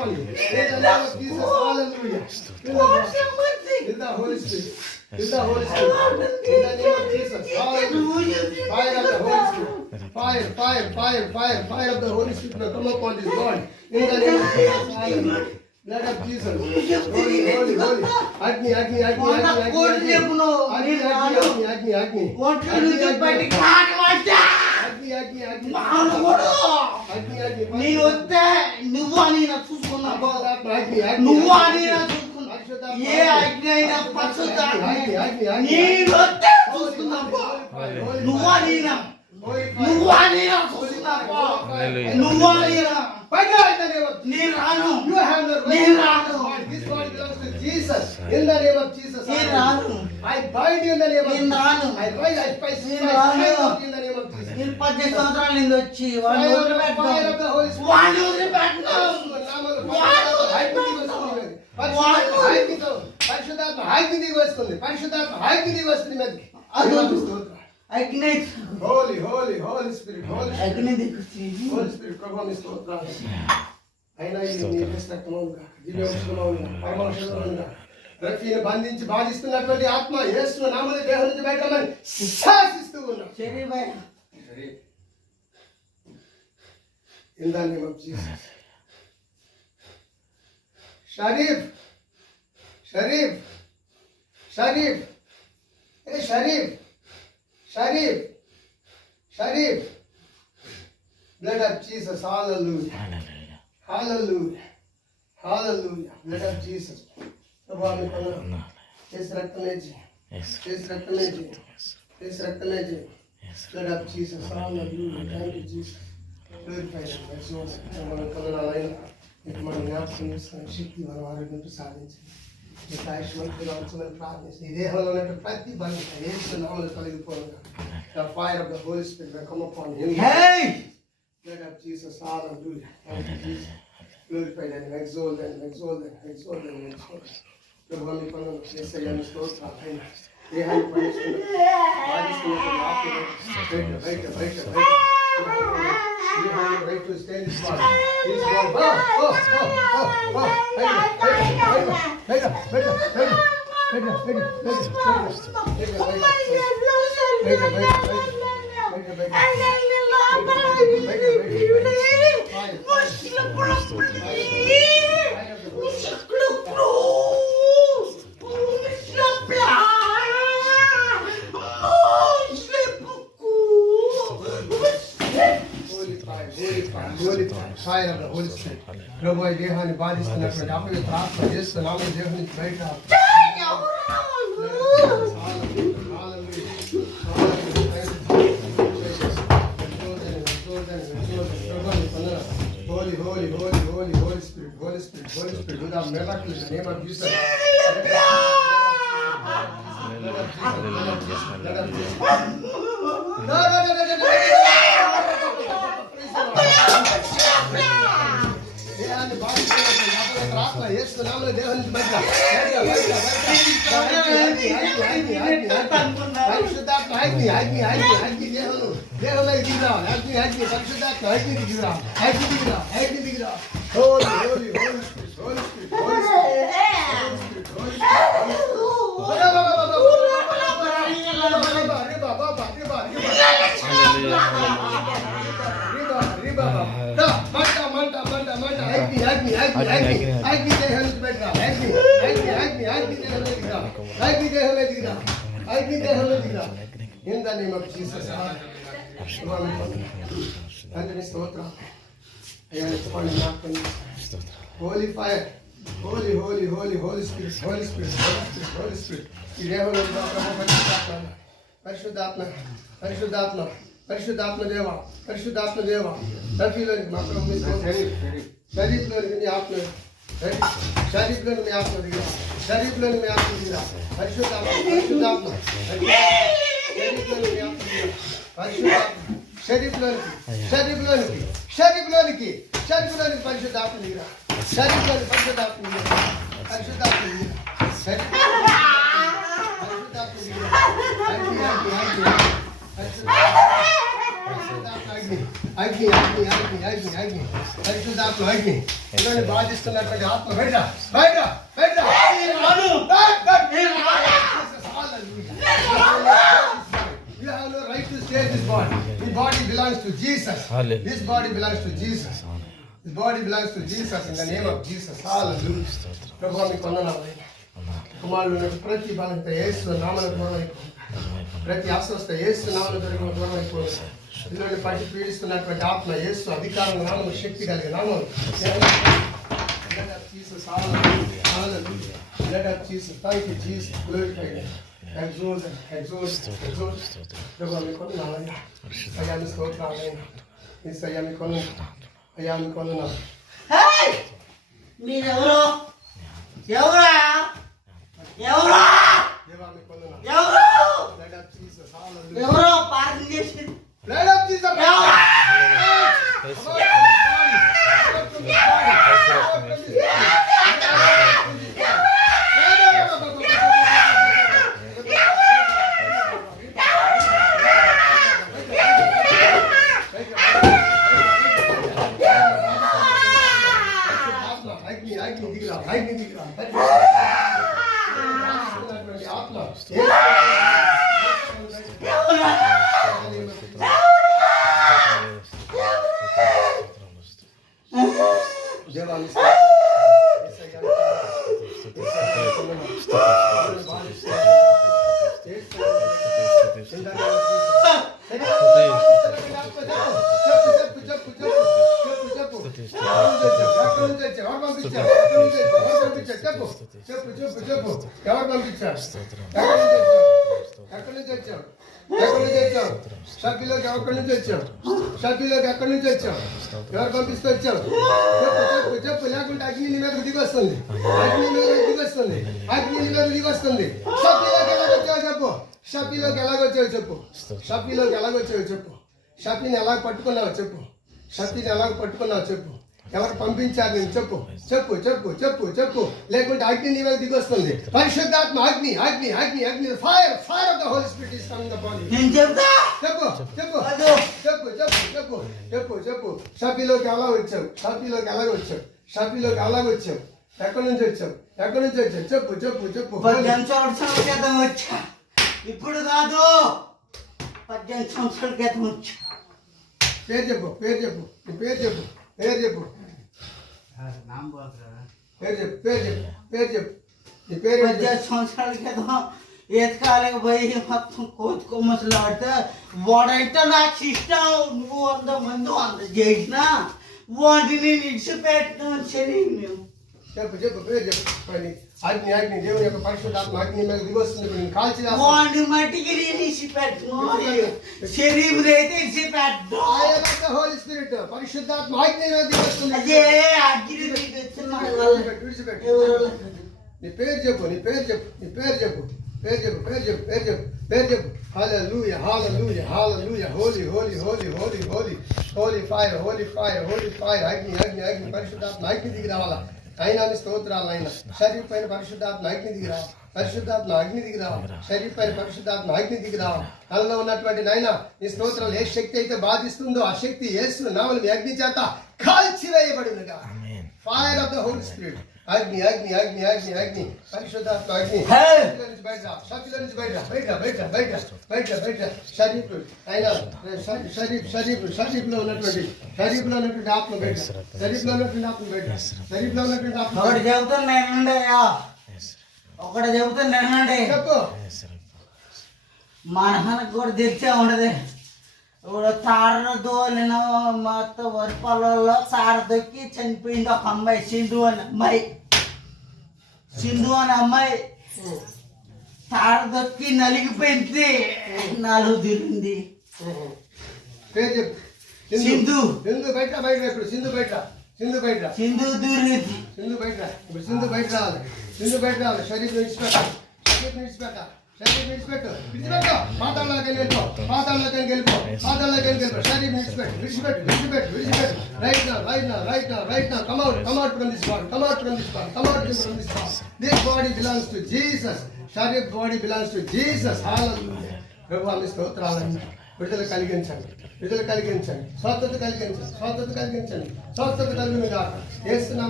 In the name of Jesus, hallelujah. In the Holy Spirit. In the Holy Spirit. In the name of Jesus, hallelujah. Fire of the Holy Spirit. Fire, fire, fire, fire, fire of the Holy Spirit will come upon this body. In the name of Jesus, hallelujah. Blood of Jesus. Holy, holy, holy. Agni, Agni, Agni, Agni, Agni, Agni, Agni. What can you do by the God? Agni, Agni, Agni. నేను వస్తే నువ్వు అని చూసుకున్నా నువ్వు అని చూసుకున్నా ఏ అగ్ని అయినా పరిశుద్ధ నేను వస్తే చూసుకున్నా నువ్వు అని నువ్వు అని చూసుకున్నా నువ్వు అని నేను రాను నేను రాను Jesus, in the name of Jesus, I bind you in the name of Jesus. I bind, I spice in the name of Jesus. నేను 10 సంవత్సరాల నుండి వచ్చి Fire of the Holy Spirit. పరిశుద్ధాత్మ ఆగ్ని వస్తుంది పరిశుద్ధాత్మ ఆగ్ని వస్తుంది మీదకి Holi holy holy spirit Holi holy spirit ప్రభు మీ స్తోత్రాలు అయినా ఇది నీ రక్తముగా దివ్యవంశముగా పరమవంశముగా రక్తిని బంధించి బాధిస్తున్నటువంటి ఆత్మ యేసు నామములో దేహం నుంచి బయటమని శాసిస్తూ ఉన్నాం in the name of Jesus. Sharif, Sharif, Sharif, hey Sharif, Sharif, Sharif. Blood of Jesus, hallelujah, hallelujah, hallelujah. Blood of Jesus. Prabhu Amin. Yes, Raktameji. Yes, Raktameji. Yes, Raktameji. Blood of Jesus, hallelujah. Thank you, Jesus. మన కలనాలైన మన జ్ఞాపకం చేసుకుని శక్తి మన ఆరోగ్యంతో సాధించండి ఈ ఆయుష్మంతులు ప్రార్థించి ఈ దేహంలో ఉన్న ప్రతి బలత యేసు నామములో తొలగిపోనుగా the fire of the Holy Spirit will come upon him. Hey! Blood of Jesus, hallelujah. Thank you, Jesus. Glorify them, exalt them, exalt them, exalt them, exalt them. ప్రభు మీ పనులు యేసయ్యను స్తోత్రాలు దేహాన్ని బాధిస్తున్న బయట బయట బయట you have the right to stay in this body. Please go. Fire of the Holy Spirit. ప్రభు ఈ దేహాన్ని బాధిస్తున్నటువంటి అపవిత్ర ఆత్మ యేసు నామములో దేహం నుంచి బయట Holy, holy, holy, holy, Holy Spirit, Holy Spirit, Holy Spirit, do the miracle in the name of Jesus. యేసు నామములో దేహం నుంచి బయట పరిశుద్ధాత్మ అగ్ని అగ్ని అగ్ని అగ్ని దేహంలో దిగిరా అగ్ని అగ్ని పరిశుద్ధాత్మ అగ్ని దిగిరా అగ్ని దిగిరా అగ్ని దిగిరా holy holy holy spirit holy spirit holy spirit holy అగ్ని దేహం నుంచి బయట అగ్ని అగ్ని అగ్ని అగ్ని దేహంలో దిగిరా అగ్ని దేహంలో దిగిరా అగ్ని దేహంలో దిగిరా in the name of Jesus. తండ్రి స్తోత్రం అయ్యా చెప్పండి జ్ఞాపకం holy fire holy holy holy holy spirit holy spirit holy spirit holy spirit ఈ దేహంలో పరిశుద్ధాత్మ పరిశుద్ధాత్మ పరిశుద్ధాత్మ దేవ పరిశుద్ధాత్మ దేవ రఫీలోని మా ప్రభు శరీరంలోని మీ ఆత్మ శరీరంలోని మీ ఆత్మ దిగిరా శరీరంలోని మీ ఆత్మ దిగిరా పరిశుద్ధాత్మ పరిశుద్ధాత్మ శరీరంలోనికి పరిశుద్ధాత్మ దిగిరా శరీరంలోని పరిశుద్ధాత్మ దిగిరా పరిశుద్ధాత్మ దిగిరా పరిశుద్ధాత్మ దిగిరా అగ్ని అగ్ని అగ్ని అగ్ని అగ్ని పరిశుద్ధాత్మ అగ్ని ఇలాంటి బాధిస్తున్నటువంటి ఆత్మ బయట బయట బయట You have no right to stay this body. This body belongs to Jesus. This body belongs to Jesus. This body belongs to Jesus in the name of Jesus. Hallelujah. ప్రభువా మీకు వందనాలు. కుమారుడు ప్రతి బలహీనత యేసు నామములో దూరమైపోయింది. ప్రతి అస్వస్థత యేసు నామములో దూరమైపోయింది. ఇలాంటి పట్టి పీడిస్తున్నటువంటి ఆత్మ యేసు అధికారం నామము శక్తి కలిగిన నామము. Jesus. Hallelujah. Hallelujah. Let us Jesus. Thank you Jesus. Glorify you. Exalt. ప్రభువా మీకు వందనాలు. అయ్యా మీ స్తోత్రాలు. యేసయ్యా మీకు వందనాలు. అయ్యా మీకు వందనాలు. మీరెవరు ఎవరా ఎవరా దేవా మీకు వందనాలు. ఎవరు Let us Jesus. Hallelujah. ఎవరో పార్టీ చేసి Let us Jesus. ఎవరు పంపించారు? ఎక్కడి నుంచి వచ్చావు? ఎక్కడి నుంచి వచ్చావు? షాపీలోకి ఎక్కడి నుంచి వచ్చావు? షాపీలోకి ఎక్కడి నుంచి వచ్చావు? ఎవరు పంపిస్తూ వచ్చావు? చెప్పు చెప్పు లేకుంటే అగ్ని నీ మీద దిగి వస్తుంది. అగ్ని నీ మీద దిగి వస్తుంది. అగ్ని నీ మీద దిగి వస్తుంది. షాపీలోకి ఎలాగొచ్చావు చెప్పు. షాపీలోకి ఎలాగొచ్చావు చెప్పు. షాపీలోకి ఎలాగొచ్చావు చెప్పు. షాపీని ఎలాగ పట్టుకున్నావు చెప్పు. షాపీని ఎలాగ పట్టుకున్నావు చెప్పు. ఎవరు పంపించారు నేను చెప్పు చెప్పు చెప్పు చెప్పు చెప్పు లేకుంటే అగ్ని నీ మీద దిగి వస్తుంది. పరిశుద్ధాత్మ అగ్ని అగ్ని అగ్ని అగ్ని fire fire of the holy spirit is coming upon you. నేను చెప్తా చెప్పు చెప్పు చెప్పు చెప్పు చెప్పు చెప్పు చెప్పు షాపీలోకి ఎలా వచ్చావు? షాపీలోకి ఎలాగ వచ్చావు? షాపీలోకి ఎలాగ వచ్చావు? ఎక్కడి నుంచి వచ్చావు? ఎక్కడి నుంచి వచ్చావు? చెప్పు చెప్పు చెప్పు. 18 సంవత్సరాల క్రితం వచ్చా. ఇప్పుడు కాదు 18 సంవత్సరాల క్రితం వచ్చా. పేరు చెప్పు పేరు చెప్పు పేరు చెప్పు పేరు చెప్పు పేరు చెప్పు పేరు చెప్పు పేరు చెప్పు నీ పేరు 18 సంవత్సరాల క్రితం ఎతకాలకు పోయి మొత్తం కోతుకోమసలు ఆడితే వాడంటే నాకు ఇష్టం. నువ్వు 100 మంది 100 చేసినా వాటిని నిడిచిపెట్టడం శరీరం మేము. చెప్పు చెప్పు పేరు చెప్పు. అగ్ని అగ్ని దేవుని యొక్క పరిశుద్ధాత్మ అగ్ని మీద దిగి వస్తుంది. నేను కాల్చి వాడి మట్టికి నేను ఇచ్చిపెట్టను. శరీరం అయితే ఇచ్చిపెట్టను. హోలీ స్పిరిట్ పరిశుద్ధాత్మ అగ్ని మీద దిగి వస్తుంది. అదే అగ్ని విడిచిపెట్టు. నీ పేరు చెప్పు నీ పేరు చెప్పు నీ పేరు చెప్పు పేరు చెప్పు పేరు చెప్పు పేరు చెప్పు పేరు చెప్పు. Hallelujah hallelujah hallelujah holy holy holy holy holy holy fire holy fire holy fire అగ్ని అగ్ని అగ్ని పరిశుద్ధాత్మ అగ్ని దిగి రావాలా. అయినా స్తోత్రాలు అయినా శరీరం పైన పరిశుద్ధాత్మ అగ్ని దిగి రావాలి. పరిశుద్ధాత్మ అగ్ని దిగి రావాలి. శరీరం పైన పరిశుద్ధాత్మ అగ్ని దిగి రావాలి. అందులో ఉన్నటువంటి నాయన నీ స్తోత్రాలు ఏ శక్తి అయితే బాధిస్తుందో ఆ శక్తి యేసు నామమున మీ అగ్ని చేత కాల్చివేయబడునుగా. Fire of the holy spirit అగ్ని అగ్ని అగ్ని అగ్ని అగ్ని పరిశుద్ధాత్మ అగ్ని నుంచి బయట షాపీలో నుంచి బయట బయట బయట బయట బయట బయట షరీఫ్ అయినా షరీఫ్లో ఉన్నటువంటి ఆత్మ బయట షరీఫ్లో ఉన్నటువంటి ఆత్మ బయట షరీఫ్లో ఉన్నటువంటి ఆత్మ. ఒకటి చెబుతాను నేనండి చెప్పు. మా నాన్నకు కూడా తెచ్చే ఉండదు. ఇప్పుడు తారను దోలిన మొత్తం వరి పొలంలో తార దొక్కి చనిపోయింది ఒక అమ్మాయి. సింధు అని అమ్మాయి తార దొక్కి నలిగిపోయింది. 4 తిరిగింది. పేరు చెప్పు. సింధు బయట బయట ఇప్పుడు సింధు బయట సింధు బయట సింధు దూరింది. సింధు బయట ఇప్పుడు సింధు బయట రావాలి. సింధు బయట రావాలి. శరీరం విడిచిపెట్టాలి. శరీరం విడిచిపెట్టాలి. శరీరం విడిచిపెట్టు విడిచిపెట్టు. పాతాళంలోకి వెళ్ళిపో. పాతాళంలోకి వెళ్ళిపో. పాతాళంలోకి వెళ్ళిపో. శరీరం విడిచిపెట్టు విడిచిపెట్టు విడిచిపెట్టు విడిచిపెట్టు. రైట్ నా రైట్ నా రైట్ నా రైట్ నా come out from this body. Come out from this body. Come out from this body. This body belongs to Jesus. Sharir body belongs to Jesus. Hallelujah. ప్రభువా మీ స్తోత్రాలు. విడుదల కలిగించండి, విడుదల కలిగించండి, స్వస్థత కలిగించండి, స్వస్థత కలిగించండి, స్వస్థత కలుగును గాక. యేసు నామములో